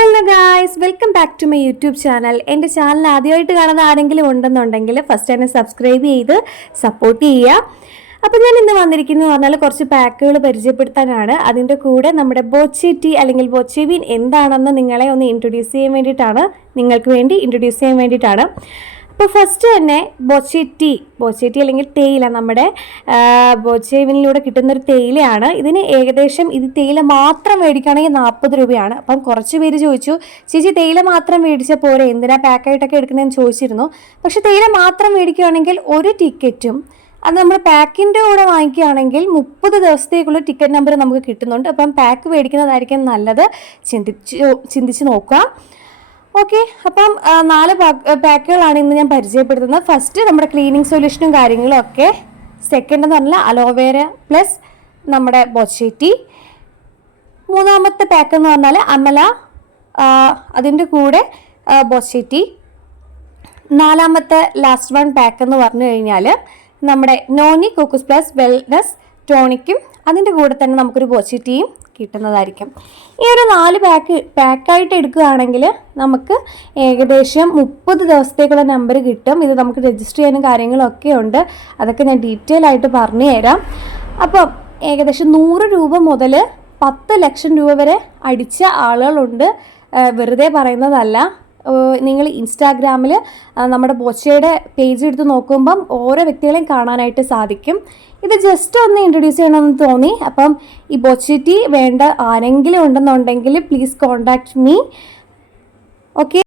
Hello guys welcome back to my YouTube channel. എന്റെ channel ആദ്യമായിട്ട് കാണുന്ന ആരെങ്കിലും ഉണ്ടെന്നുണ്ടെങ്കിൽ ഫസ്റ്റ് തന്നെ സബ്സ്ക്രൈബ് ചെയ്ത് സപ്പോർട്ട് ചെയ്യുക. അപ്പോൾ ഞാൻ ഇന്ന് വന്നിരിക്കുന്നത് പറഞ്ഞാൽ കുറച്ച് പാക്കുകൾ പരിചയപ്പെടുത്താനാണ്. അതിന്റെ കൂടെ നമ്മുടെ ബോച്ചി അല്ലെങ്കിൽ ബോച്ചിവിൻ എന്താണെന്ന് നിങ്ങളെ ഒന്ന് ഇൻട്രൊഡ്യൂസ് ചെയ്യാൻ വേണ്ടിയിട്ടാണ്. നിങ്ങൾക്ക് വേണ്ടി ഇൻട്രൊഡ്യൂസ് ചെയ്യാൻ വേണ്ടിയിട്ടാണ്. അപ്പോൾ ഫസ്റ്റ് തന്നെ ബോച്ചി ടീ. അല്ലെങ്കിൽ തേയില നമ്മുടെ ബോച്ചേവിനിലൂടെ കിട്ടുന്നൊരു തേയിലയാണ്. ഇതിന് ഏകദേശം ഇത് തേയില മാത്രം മേടിക്കുകയാണെങ്കിൽ നാൽപ്പത് രൂപയാണ്. അപ്പം കുറച്ച് പേര് ചോദിച്ചു ചേച്ചി തേയില മാത്രം മേടിച്ച പോരെ? എന്തിനാ പാക്കായിട്ടൊക്കെ എടുക്കുന്നതെന്ന് ചോദിച്ചിരുന്നു. പക്ഷേ തേയില മാത്രം മേടിക്കുകയാണെങ്കിൽ ഒരു ടിക്കറ്റും അത് നമ്മൾ പാക്കിന്റെ കൂടെ വാങ്ങിക്കുകയാണെങ്കിൽ മുപ്പത് ദിവസത്തേക്കുള്ള ടിക്കറ്റ് നമ്പർ നമുക്ക് കിട്ടുന്നുണ്ട്. അപ്പം പാക്ക് മേടിക്കുന്നതായിരിക്കും നല്ലത്. ചിന്തിച്ച് ചിന്തിച്ച് നോക്കുക. ഓക്കെ അപ്പം നാല് പാക്കുകളാണ് ഇന്ന് ഞാൻ പരിചയപ്പെടുത്തുന്നത്. ഫസ്റ്റ് നമ്മുടെ ക്ലീനിങ് സൊല്യൂഷനും കാര്യങ്ങളും ഒക്കെ. സെക്കൻഡ് എന്ന് പറഞ്ഞാൽ അലോവേര പ്ലസ് നമ്മുടെ ബൊച്ചേറ്റി. മൂന്നാമത്തെ പാക്ക് എന്ന് പറഞ്ഞാൽ അമല അതിന്റെ കൂടെ ബൊച്ചേറ്റി. നാലാമത്തെ ലാസ്റ്റ് വൺ പാക്ക് എന്ന് പറഞ്ഞു കഴിഞ്ഞാൽ നമ്മുടെ നോനി കൊക്കുസ് പ്ലസ് വെൽനസ് ടോണിക്കും അതിന്റെ കൂടെ തന്നെ നമുക്കൊരു പോസിറ്റീവ് കിട്ടുന്നതായിരിക്കും. ഈ ഒരു നാല് പാക്ക് പാക്കായിട്ട് എടുക്കുകയാണെങ്കിൽ നമുക്ക് ഏകദേശം മുപ്പത് ദിവസത്തേക്കുള്ള നമ്പർ കിട്ടും. ഇത് നമുക്ക് രജിസ്റ്റർ ചെയ്യാനും കാര്യങ്ങളൊക്കെ ഉണ്ട്. അതൊക്കെ ഞാൻ ഡീറ്റെയിൽ ആയിട്ട് പറഞ്ഞു തരാം. അപ്പം ഏകദേശം നൂറ് രൂപ മുതൽ പത്ത് ലക്ഷം രൂപ വരെ അടിച്ച ആളുകളുണ്ട്. വെറുതെ പറയുന്നതല്ല. നിങ്ങൾ ഇൻസ്റ്റാഗ്രാമിൽ നമ്മുടെ ബോച്ചയുടെ പേജ് എടുത്ത് നോക്കുമ്പം ഓരോ വ്യക്തികളെയും കാണാനായിട്ട് സാധിക്കും. ഇത് ജസ്റ്റ് ഒന്ന് ഇൻട്രൊഡ്യൂസ് ചെയ്യണമെന്ന് തോന്നി. അപ്പം ഈ ബോച്ചിറ്റി വേണ്ട ആരെങ്കിലും ഉണ്ടെന്നുണ്ടെങ്കിൽ പ്ലീസ് കോണ്ടാക്ട് മീ ഓക്കെ